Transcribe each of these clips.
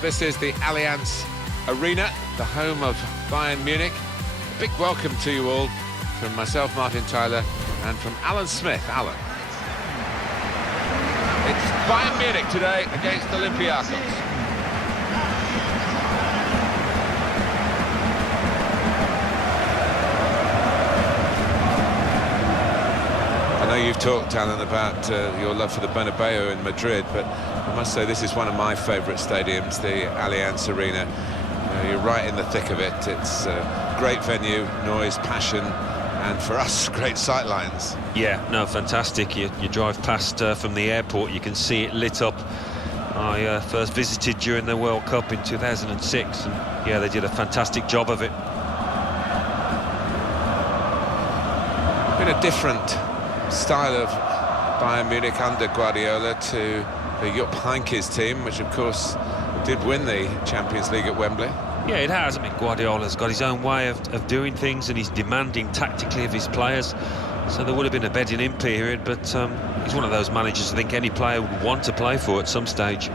Well, this is the Allianz Arena, the home of Bayern Munich. A big welcome to you all from myself, Martin Tyler, and from Alan Smith. Alan. It's Bayern Munich today against Olympiacos. I know you've talked, Alan, about your love for the Bernabeu in Madrid, but I must say this is one of my favourite stadiums, the Allianz Arena. You're right in the thick of it. It's a great venue, noise, passion, and for us, great sightlines. Yeah, no, fantastic. You drive past from the airport, you can see it lit up. I first visited during the World Cup in 2006, and yeah, they did a fantastic job of it. Been a different style of Bayern Munich under Guardiola to the Jupp Heynckes team, which of course did win the Champions League at Wembley. Yeah, it has. I mean, Guardiola's got his own way of doing things, and he's demanding tactically of his players. So there would have been a bedding in period, but he's one of those managers I think any player would want to play for at some stage.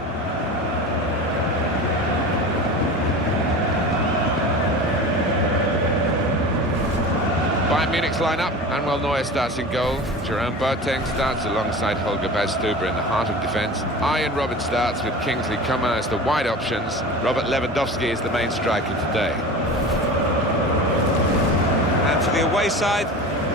Bayern Munich's line-up. Manuel Neuer starts in goal. Jerome Boateng starts alongside Holger Badstuber in the heart of defence. Arjen Robben starts with Kingsley Coman as the wide options. Robert Lewandowski is the main striker today. And for the away side,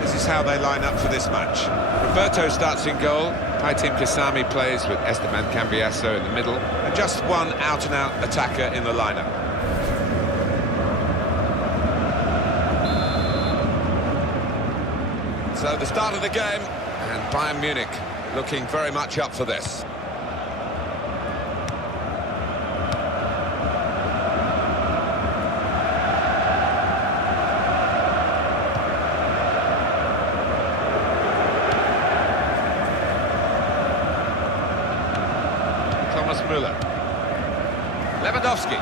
this is how they line up for this match. Roberto starts in goal. Haitham Kasami plays with Esteban Cambiasso in the middle. And just one out-and-out attacker in the lineup. So the start of the game, and Bayern Munich looking very much up for this. Thomas Müller. Lewandowski.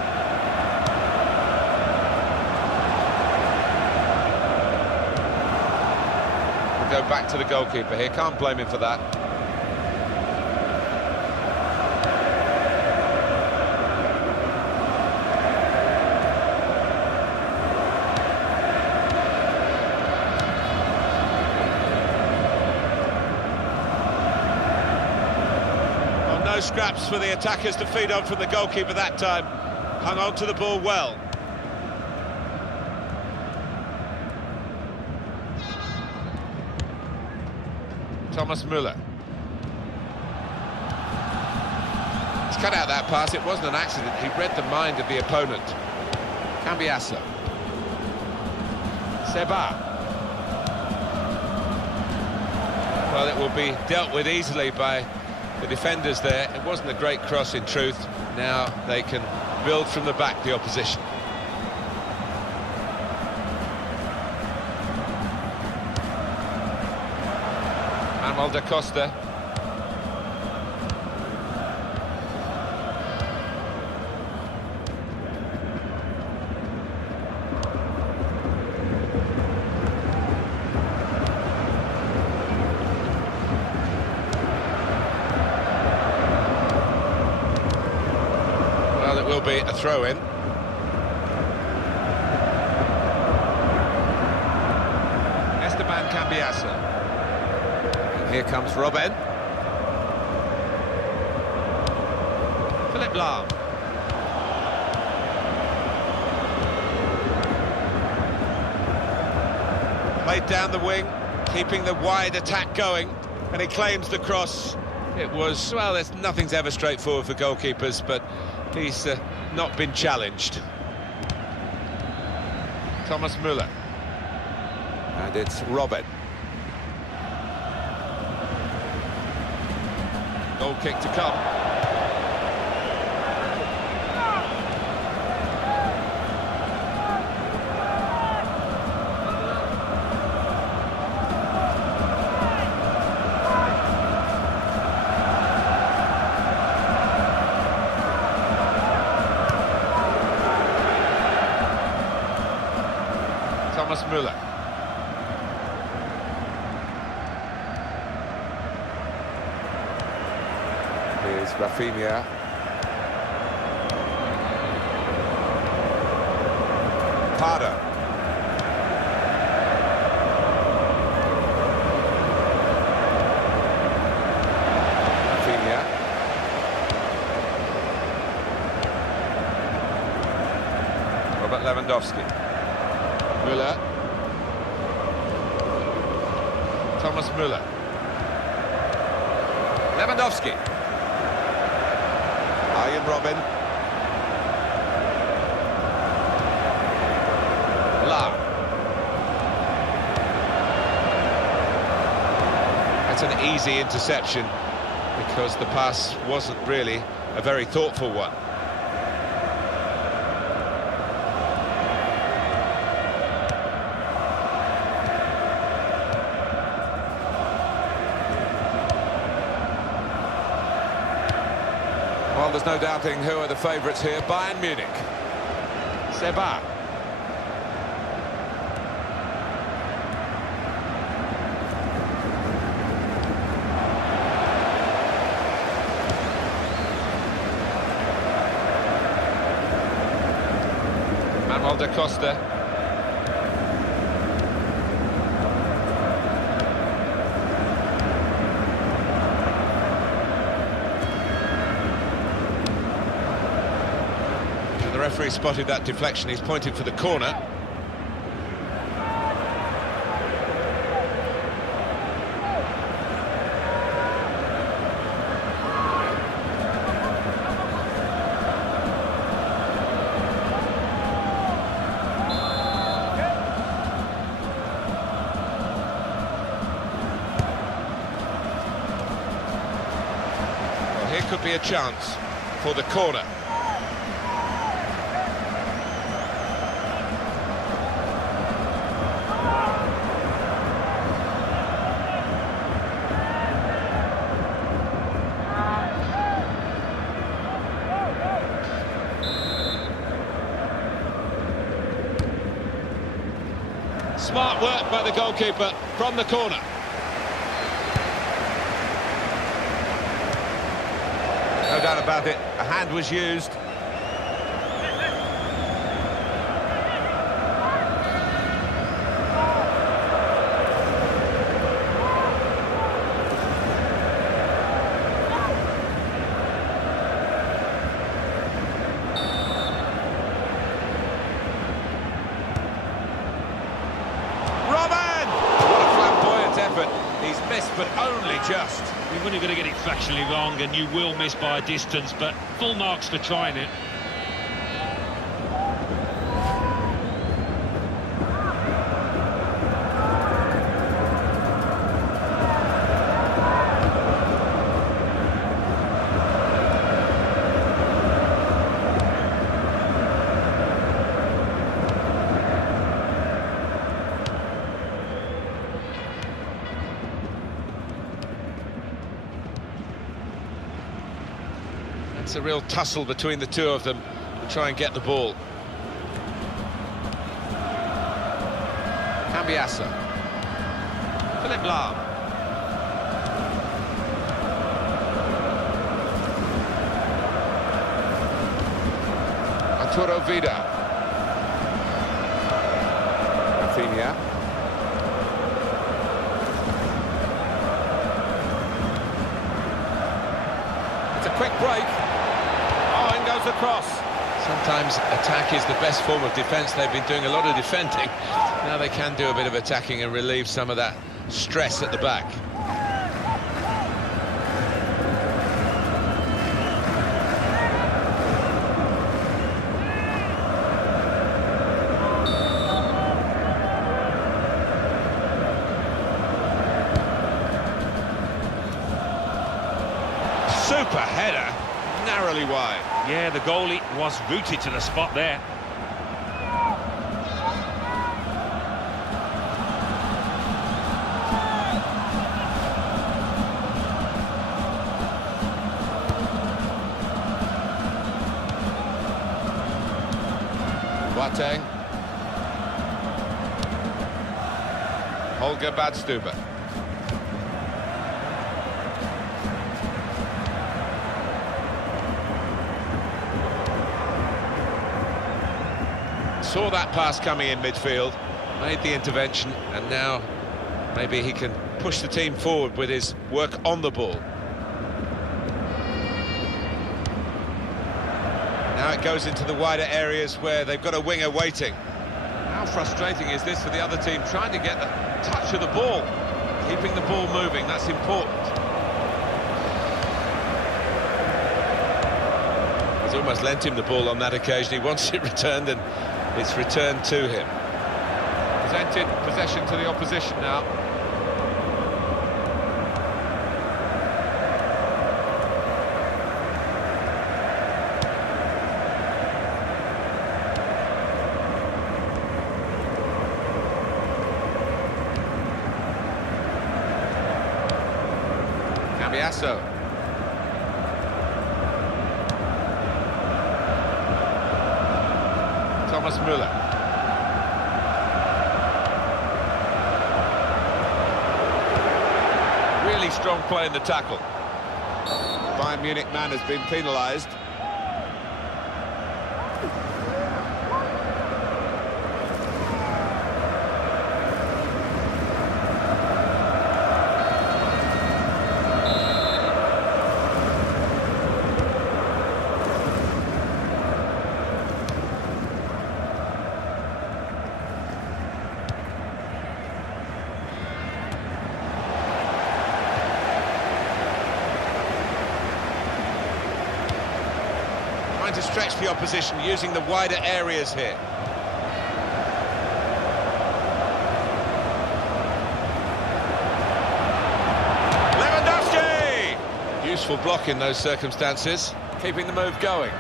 Go back to the goalkeeper here, can't blame him for that. Well, no scraps for the attackers to feed on from the goalkeeper that time. Hung on to the ball well. Thomas Müller. He's cut out that pass. It wasn't an accident. He read the mind of the opponent. Cambiasso. Seba. Well, it will be dealt with easily by the defenders there. It wasn't a great cross in truth. Now they can build from the back, the opposition. Manuel da Costa. Well, it will be a throw-in. Esteban Cambiasso. Here comes Robben. Philipp Lahm. Played down the wing, keeping the wide attack going, and he claims the cross. It was, well, nothing's ever straightforward for goalkeepers, but he's not been challenged. Thomas Müller. And it's Robben. Goal kick to come. Thomas Müller. Here's Rafinha. Pardo. Rafinha. Robert Lewandowski. Müller. Thomas Müller. Lewandowski. Arjen Robben. La. That's an easy interception because the pass wasn't really a very thoughtful one. Well, there's no doubting who are the favourites here. Bayern Munich. Seba. Manuel da Costa. The referee spotted that deflection. He's pointed for the corner. Well, here could be a chance for the corner. Smart work by the goalkeeper from the corner. No doubt about it, a hand was used. He's missed, but only just. You're only going to get it fractionally wrong, and you will miss by a distance, but full marks for trying it. It's a real tussle between the two of them to try and get the ball. Cambiasa. Philipp Lahm. Arturo Vidal. Rafinha. It's a quick break. Oh, and goes across. Sometimes attack is the best form of defence. They've been doing a lot of defending. Now they can do a bit of attacking and relieve some of that stress at the back. Super header, narrowly wide. Yeah, the goalie was rooted to the spot there. Boateng. Holger Badstuber. saw that pass coming in midfield, made the intervention, and now maybe he can push the team forward with his work on the ball. Now it goes into the wider areas where they've got a winger waiting. How frustrating is this for the other team, trying to get the touch of the ball, keeping the ball moving, that's important. He's almost lent him the ball on that occasion. He wants it returned, and it's returned to him. Presented possession to the opposition now. Cambiasso. Thomas Müller. Really strong play in the tackle. Bayern Munich man has been penalised. To stretch the opposition using the wider areas here. Lewandowski! Useful block in those circumstances, keeping the move going.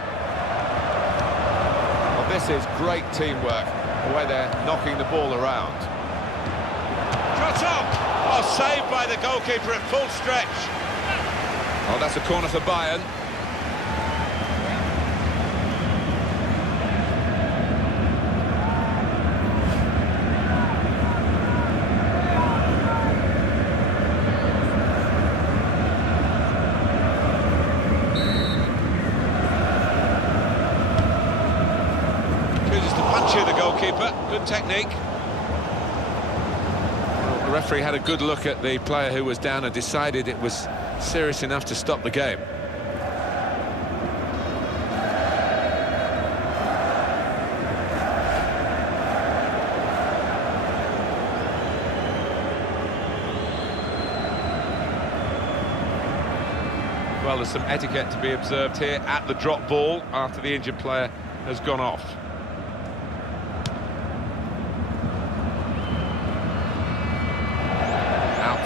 Well, this is great teamwork, the way they're knocking the ball around. Shot up! Oh, saved by the goalkeeper at full stretch. Oh, that's a corner for Bayern. The goalkeeper, good technique. Well, the referee had a good look at the player who was down and decided it was serious enough to stop the game. Well, there's some etiquette to be observed here at the drop ball after the injured player has gone off.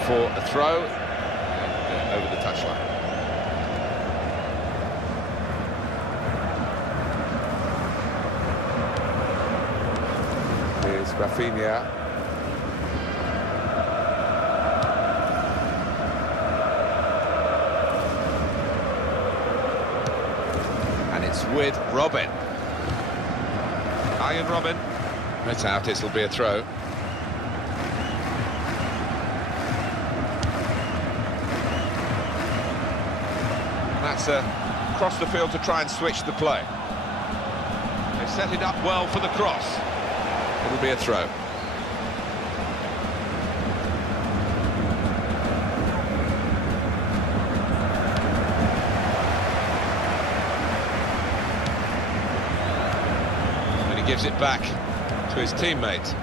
For a throw and over the touchline. Here's Rafinha. And it's with Robin. Iron Robin. It's out, it'll be a throw. That's across the field to try and switch the play. They set it up well for the cross. It'll be a throw. And he gives it back to his teammate.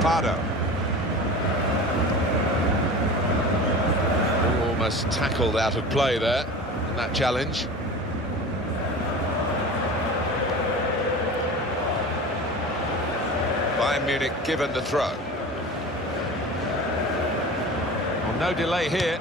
Pardo. Almost tackled out of play there in that challenge. Bayern Munich given the throw. Well, no delay here.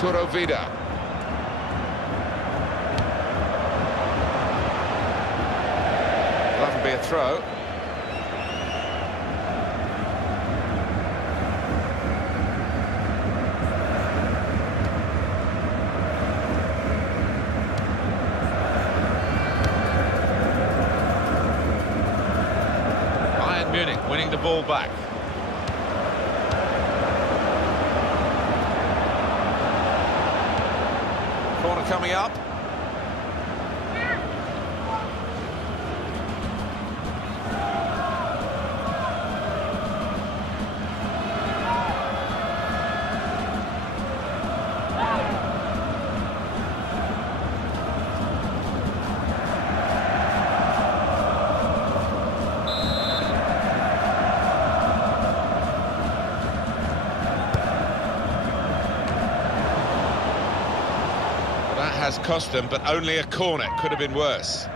Arturo Vidal. That'll be a throw. Bayern Munich winning the ball back. Corner coming up. Has cost them, but only a corner. Could have been worse.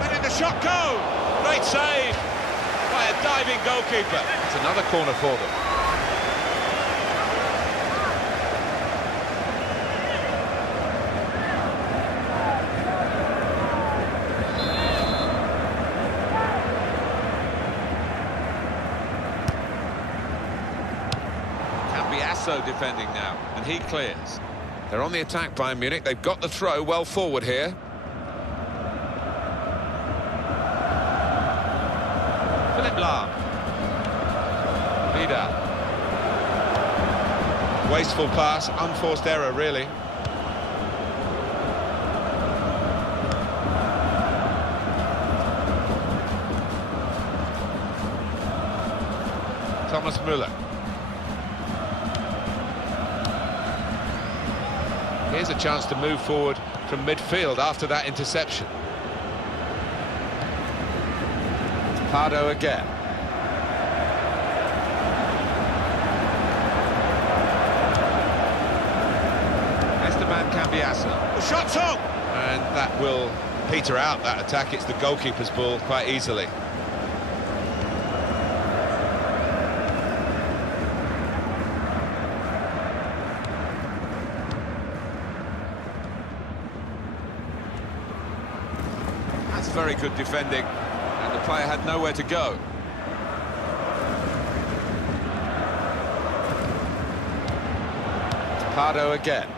Letting the shot go! Great save by a diving goalkeeper. It's another corner for them. Defending now, and he clears. They're on the attack, Bayern Munich. They've got the throw well forward here. Philipp Lahm. Vidal. Wasteful pass, unforced error, really. Thomas Müller. Here's a chance to move forward from midfield after that interception. Pardo again. Esteban Cambiasso. The shot's on! And that will peter out that attack. It's the goalkeeper's ball quite easily. Very good defending, and the player had nowhere to go. Pardo again.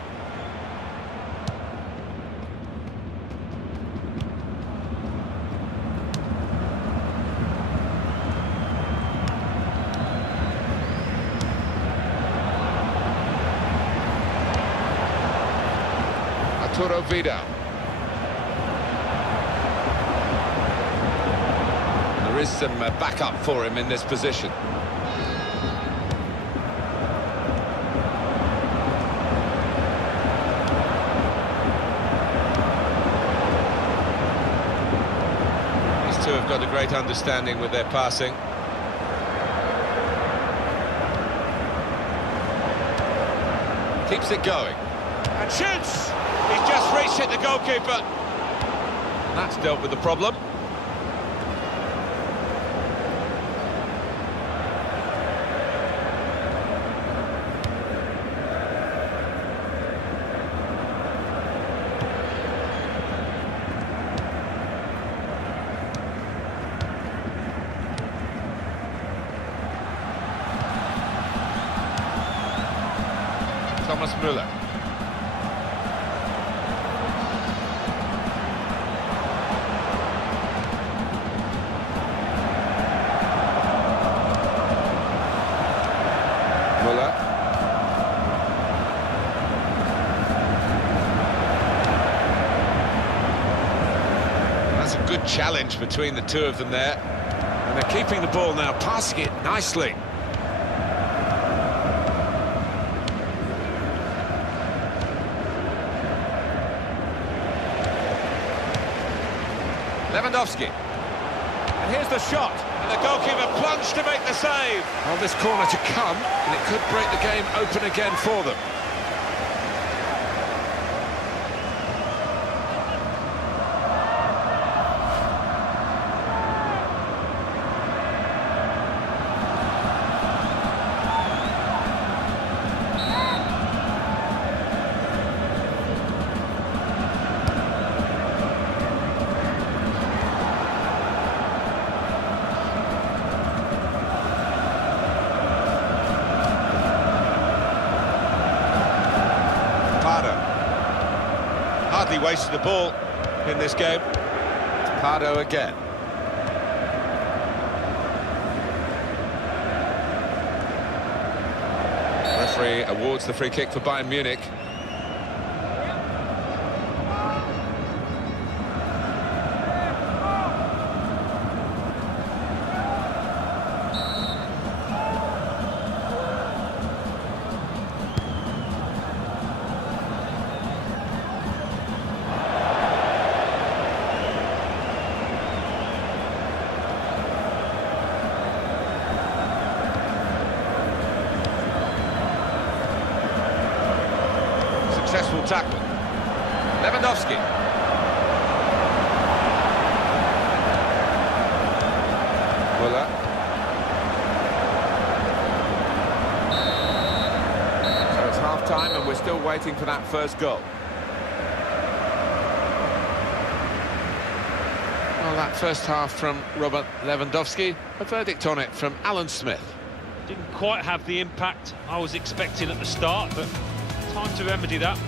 Arturo Vidal. There is some backup for him in this position. These two have got a great understanding with their passing. Keeps it going. And shoots! He's just reached it, the goalkeeper. And that's dealt with the problem. Thomas Müller. a good challenge between the two of them there. And they're keeping the ball now, passing it nicely. Lewandowski. And here's the shot. And the goalkeeper plunged to make the save. Well, this corner to come, and it could break the game open again for them. Hardly wasted the ball in this game. Pardo again. Referee awards the free kick for Bayern Munich. Successful tackle. Lewandowski. Muller. So it's half-time and we're still waiting for that first goal. Well, that first half from Robert Lewandowski. A verdict on it from Alan Smith. Didn't quite have the impact I was expecting at the start, but time to remedy that.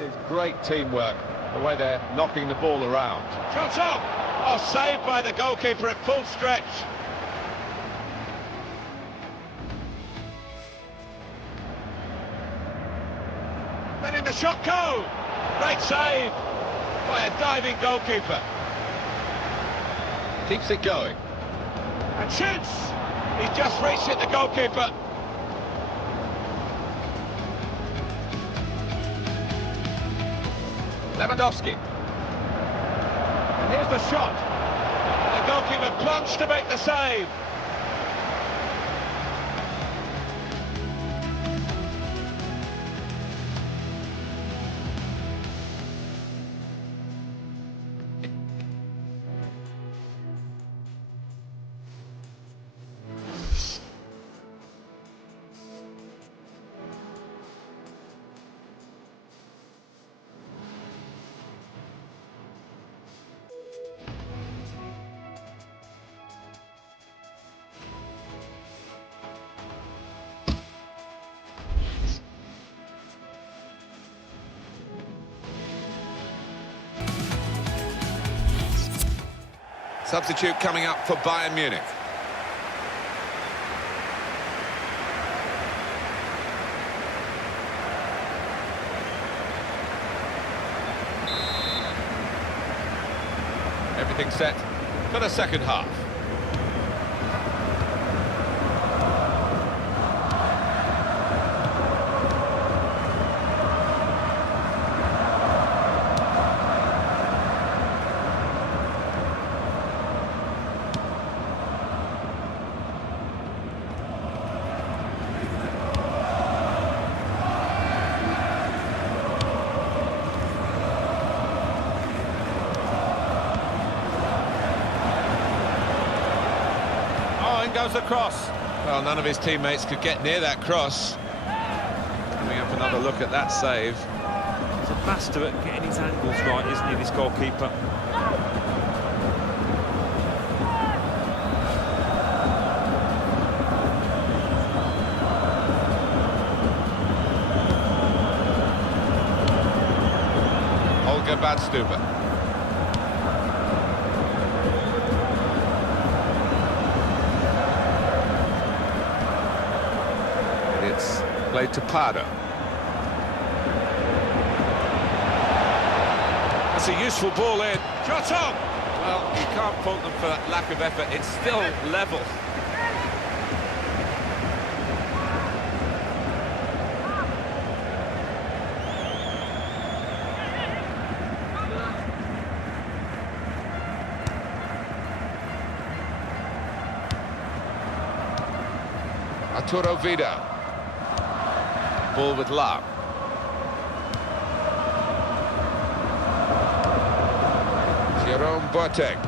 It's great teamwork, the way they're knocking the ball around. Shot up! Oh, saved by the goalkeeper at full stretch. Letting the shot go! Great save by a diving goalkeeper. Keeps it going. And shoots! He's just reached it, the goalkeeper. Lewandowski. And here's the shot. The goalkeeper plunged to make the save. Substitute coming up for Bayern Munich. Everything set for the second half. Goes across. Well, none of his teammates could get near that cross. Coming up another look at that save. He's a master at getting his angles right, isn't he, this goalkeeper? Badstuber. It's played to Pardo. That's a useful ball in. Shot on! Well, you can't fault them for that lack of effort. It's still level. Arturo Vidal. Ball with Lam. Jerome Boateng.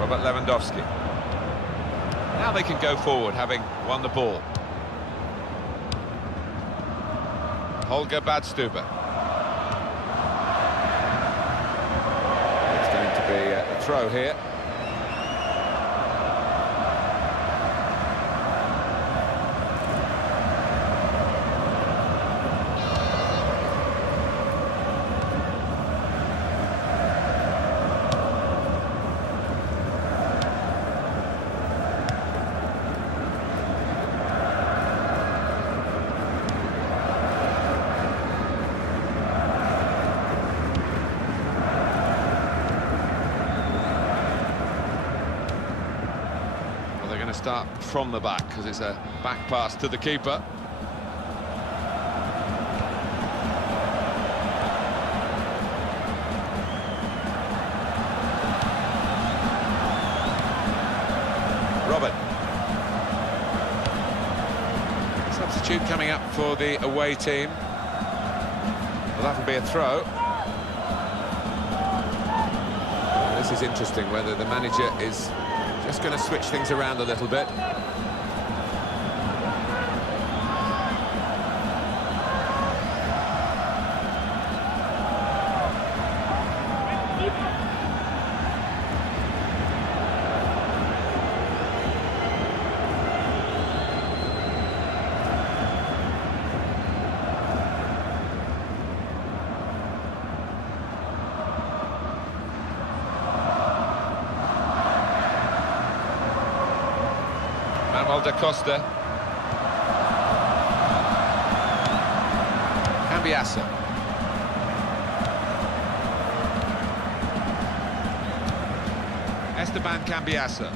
Robert Lewandowski. Now they can go forward, having won the ball. Holger Badstuber. A throw here. Start from the back because it's a back pass to the keeper. Robert. Substitute coming up for the away team. Well, that'll be a throw. This is interesting, whether the manager is just going to switch things around a little bit. Da Costa. Cambiasso. Esteban Cambiasso.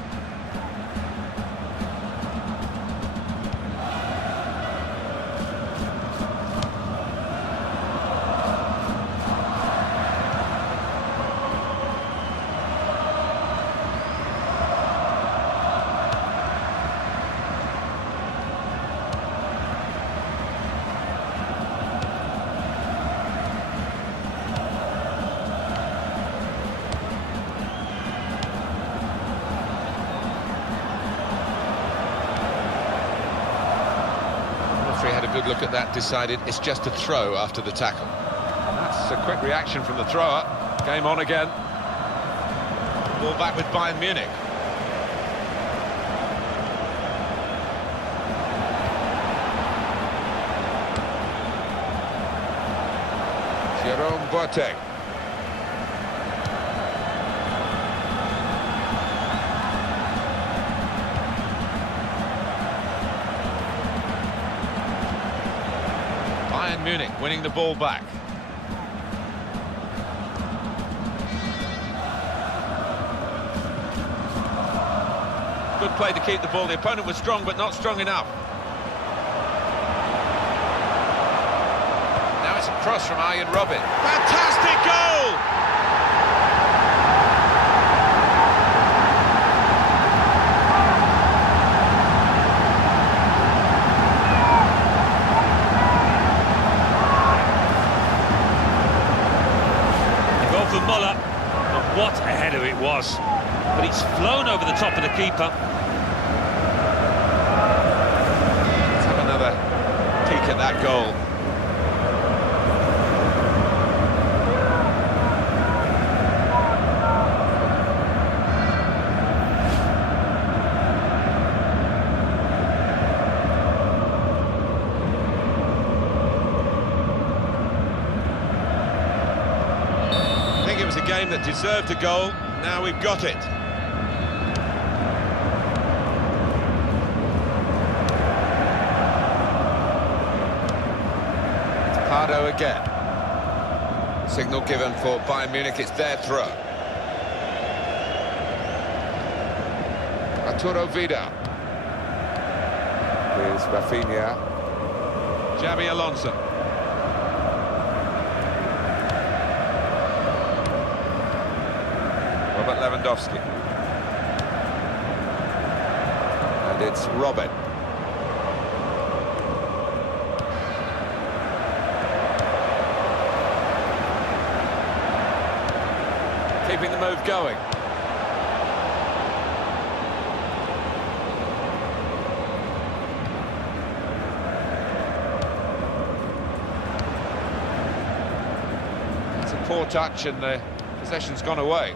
Had a good look at that, decided it's just a throw after the tackle. That's a quick reaction from the thrower. Game on again. Ball back with Bayern Munich. Jerome Boateng. Munich winning the ball back. Good play to keep the ball. The opponent was strong, but not strong enough. Now it's a cross from Arjen Robben. Fantastic goal! Muller, And what a header it was. But it's flown over the top of the keeper. Let's have another peek at that goal. I think it was a game that deserved a goal. Now we've got it. Pardo again. Signal given for Bayern Munich, it's their throw. Arturo Vidal. Here's Rafinha. Xabi Alonso. Robert Lewandowski. And it's Robert. Keeping the move going. It's a poor touch and the possession's gone away.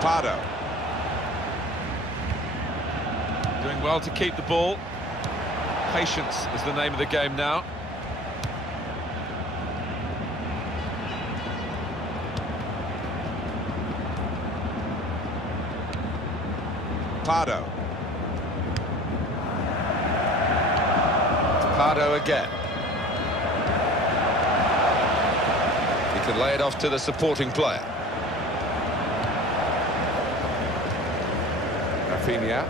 Pardo. Doing well to keep the ball. Patience is the name of the game now. Pardo. Pardo again. He can lay it off to the supporting player. Rafinha.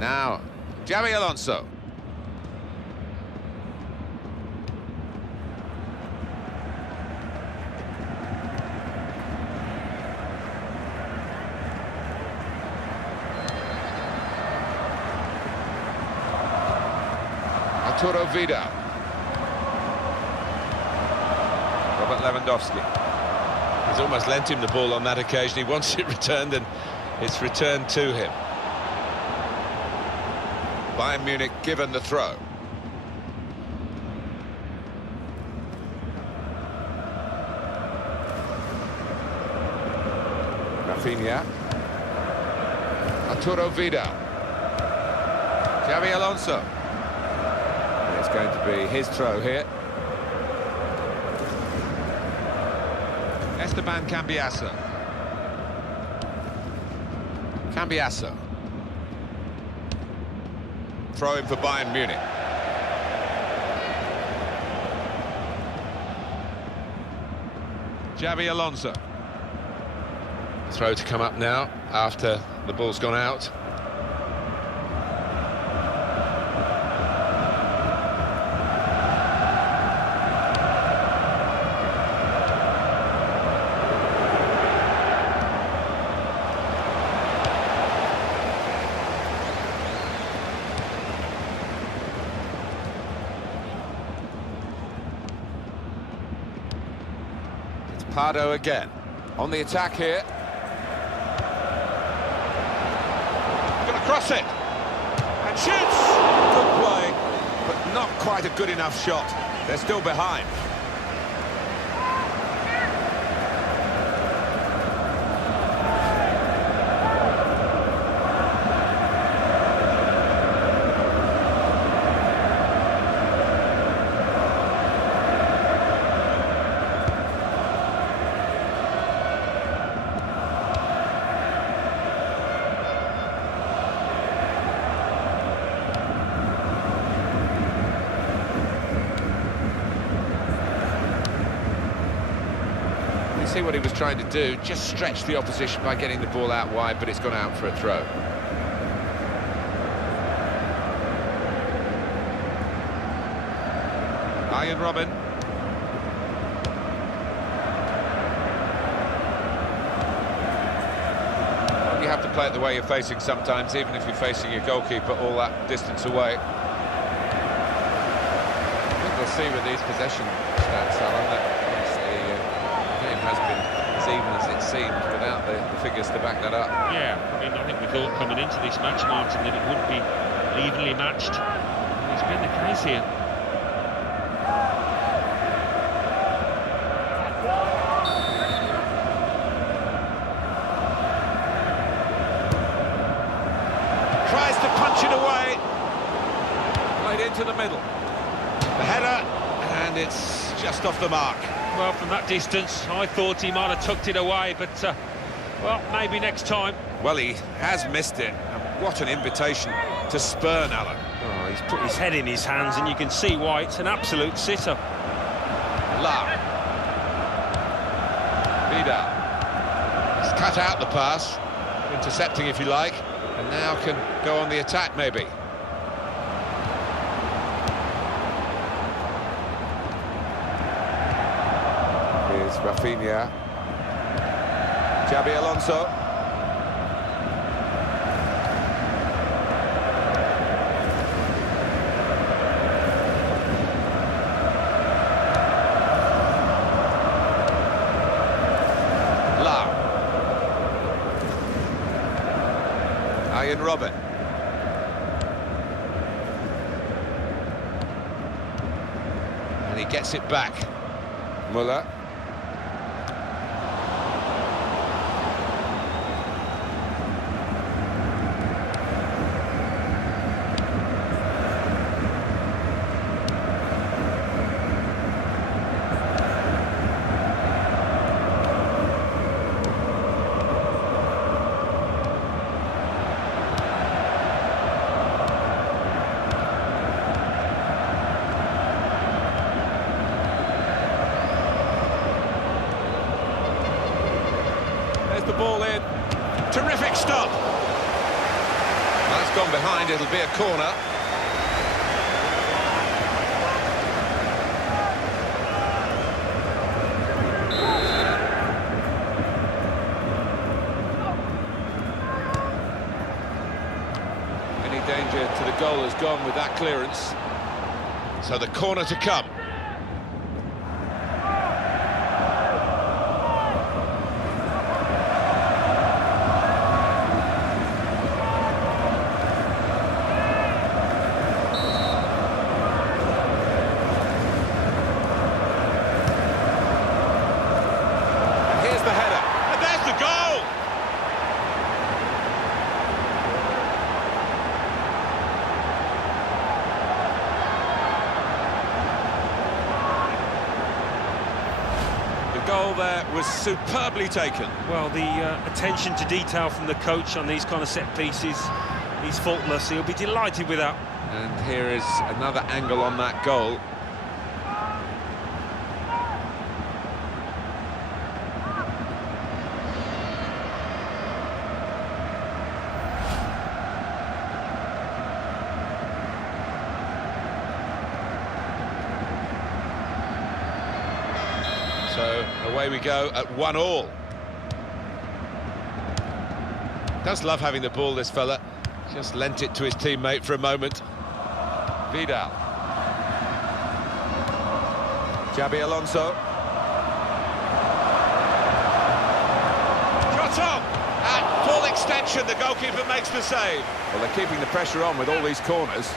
Now, Xabi Alonso. Arturo Vidal. Robert Lewandowski. He's almost lent him the ball on that occasion. He wants it returned and it's returned to him. Bayern Munich given the throw. Rafinha. Arturo Vidal. Xabi Alonso. And it's going to be his throw here. Esteban Cambiasso. Cambiasso. Throw in for Bayern Munich. Xabi Alonso. Throw to come up now after the ball's gone out. Pardo again, on the attack here. Gonna cross it, and shoots! Good play, but not quite a good enough shot. They're still behind. See what he was trying to do, just stretch the opposition by getting the ball out wide, but it's gone out for a throw. Arjen Robben. play it the way you're facing sometimes, even if you're facing your goalkeeper all that distance away. I think we'll see with these possession stats, Alan, that yes, the game has been as even as it seemed without the figures to back that up. Yeah, I mean, I think we thought coming into this match, Martin, that it would be evenly matched. And it's been the case here. Tries to punch it away. Played into the middle. The header, and it's just off the mark. Well, from that distance, I thought he might have tucked it away, but, well, maybe next time. Well, he has missed it. And what an invitation to spurn, Alan. Oh, he's put his head in his hands, and you can see why. It's an absolute sitter. Lau. Vidal. He's cut out the pass, intercepting if you like, and now can go on the attack maybe. Here's Rafinha. Xabi Alonso. Robin. And he gets it back. Muller. The ball in. Terrific stop. That's gone behind, it'll be a corner. Any danger to the goal has gone with that clearance. So the corner to come. Goal there was superbly taken. Well, the attention to detail from the coach on these kind of set pieces, he's faultless. He'll be delighted with that. And here is another angle on that goal. So away we go at 1-1. Does love having the ball, this fella. Just lent it to his teammate for a moment. Vidal. Xabi Alonso. Shot on! At full extension, the goalkeeper makes the save. Well, they're keeping the pressure on with all these corners.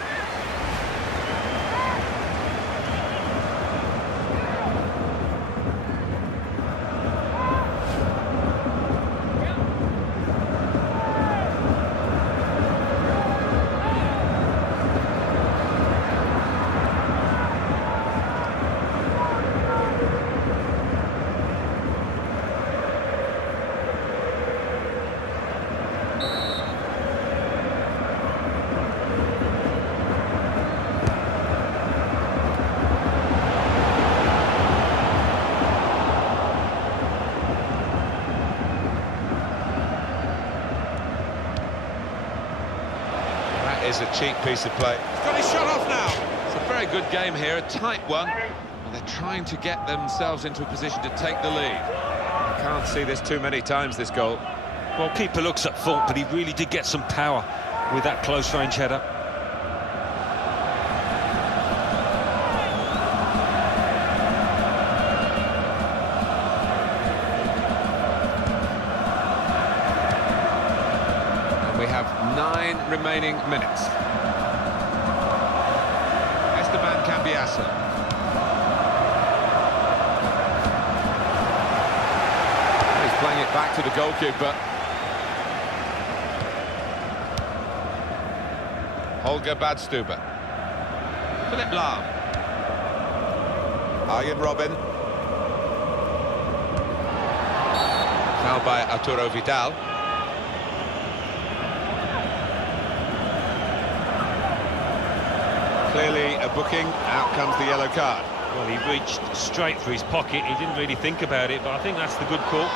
Is a cheap piece of play. He's got his shot off now. It's a very good game here, a tight one. And they're trying to get themselves into a position to take the lead. I can't see this too many times, this goal. Well, keeper looks at fault, but he really did get some power with that close-range header. And we have 9 remaining minutes. Esteban Cambiasso. He's playing it back to the goalkeeper. Holger Badstuber. Philip Lahm. Arjen Robben. Foul by Arturo Vidal. Clearly a booking, out comes the yellow card. Well, he reached straight for his pocket, he didn't really think about it, but I think that's the good call.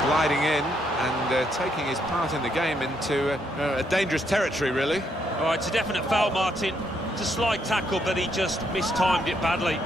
Sliding in and taking his part in the game into a dangerous territory, really. All right, it's a definite foul, Martin. It's a slide tackle, but he just mistimed it badly.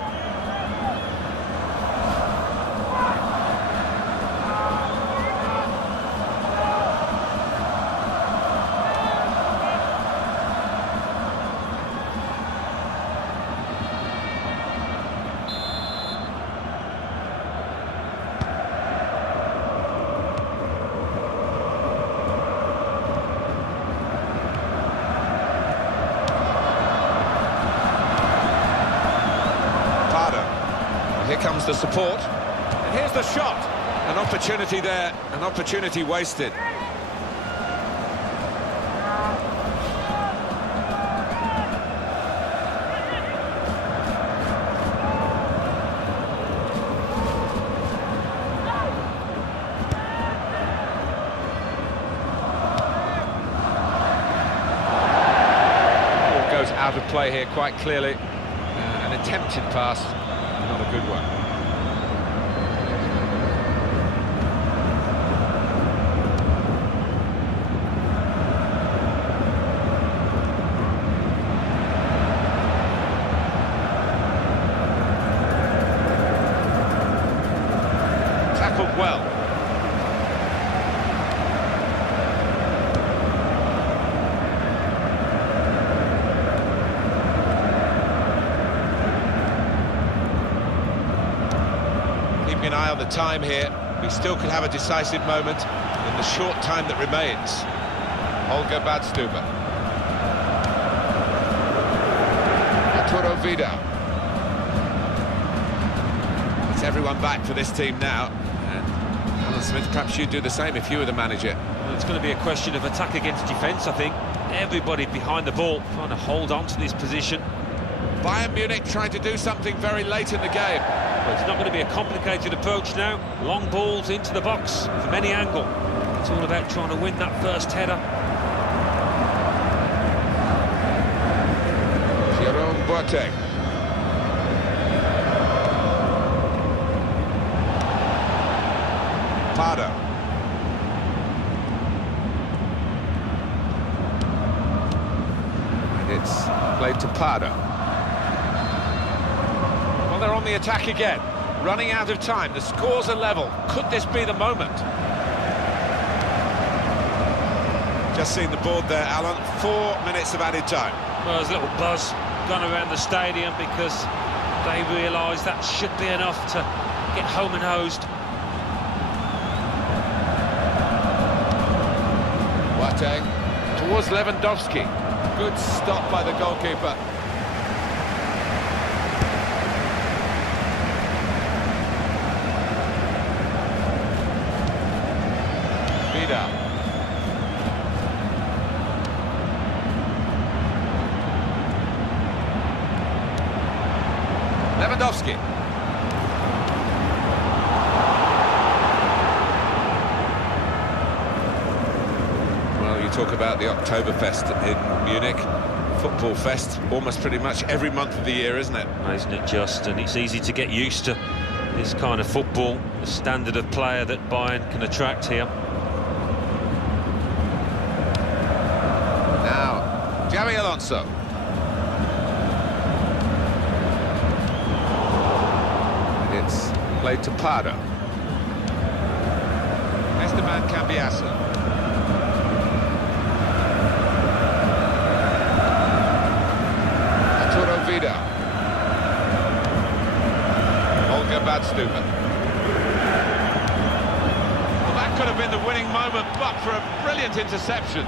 Here comes the support, and here's the shot. An opportunity there, an opportunity wasted. Ball goes out of play here quite clearly. An attempted pass. Not a good one. Tackled well. Keeping an eye on the time here. We still could have a decisive moment in the short time that remains. Holger Badstuber. Arturo Vidal. It's everyone back for this team now. And Alan Smith, perhaps you'd do the same if you were the manager. Well, it's going to be a question of attack against defence, I think. Everybody behind the ball trying to hold on to this position. Bayern Munich trying to do something very late in the game. Well, it's not going to be a complicated approach now. Long balls into the box from any angle. It's all about trying to win that first header. Jerome Boateng. Pardo. And it's played to Pardo. Well, they're on the attack again, running out of time. The scores are level. Could this be the moment? Just seen the board there, Alan. 4 minutes of added time. Well, there's a little buzz gone around the stadium because they realise that should be enough to get home and hosed. Boateng towards Lewandowski. Good stop by the goalkeeper. Vidal. Lewandowski. Well, you talk about the Oktoberfest in Munich. Football fest, almost pretty much every month of the year, isn't it? Isn't it just? And it's easy to get used to this kind of football, the standard of player that Bayern can attract here. Now, Xabi Alonso. Played to Pardo. Esteban Cambiasso. Arturo Vidal. Olga Badstuber. Well, that could have been the winning moment, but for a brilliant interception.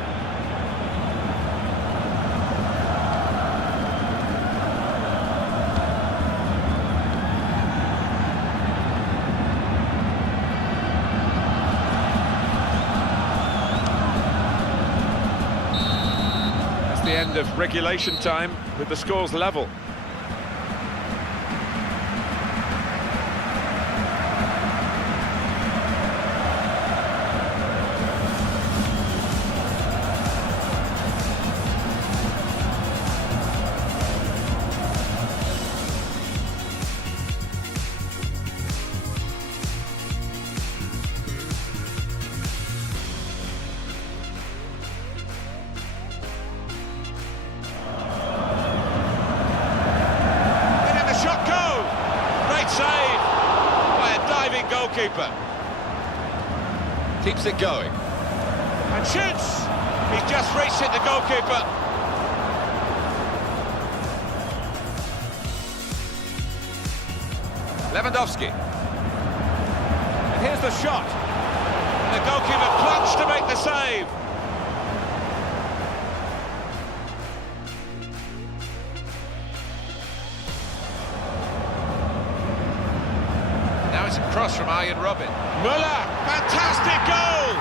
The end of regulation time with the scores level. Goalkeeper keeps it going and shoots. He's just reached it, the goalkeeper. Lewandowski, and here's the shot, and the goalkeeper plunged to make the save. Now it's a cross from Arjen Robben. Müller, fantastic goal!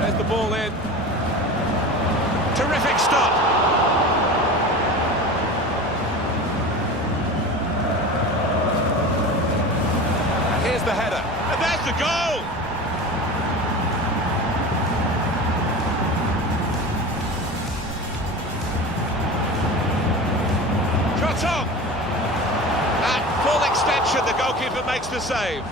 There's the ball in. Terrific stop. Here's the header, and there's the goal! Shot on! At full extension, the goalkeeper makes the save.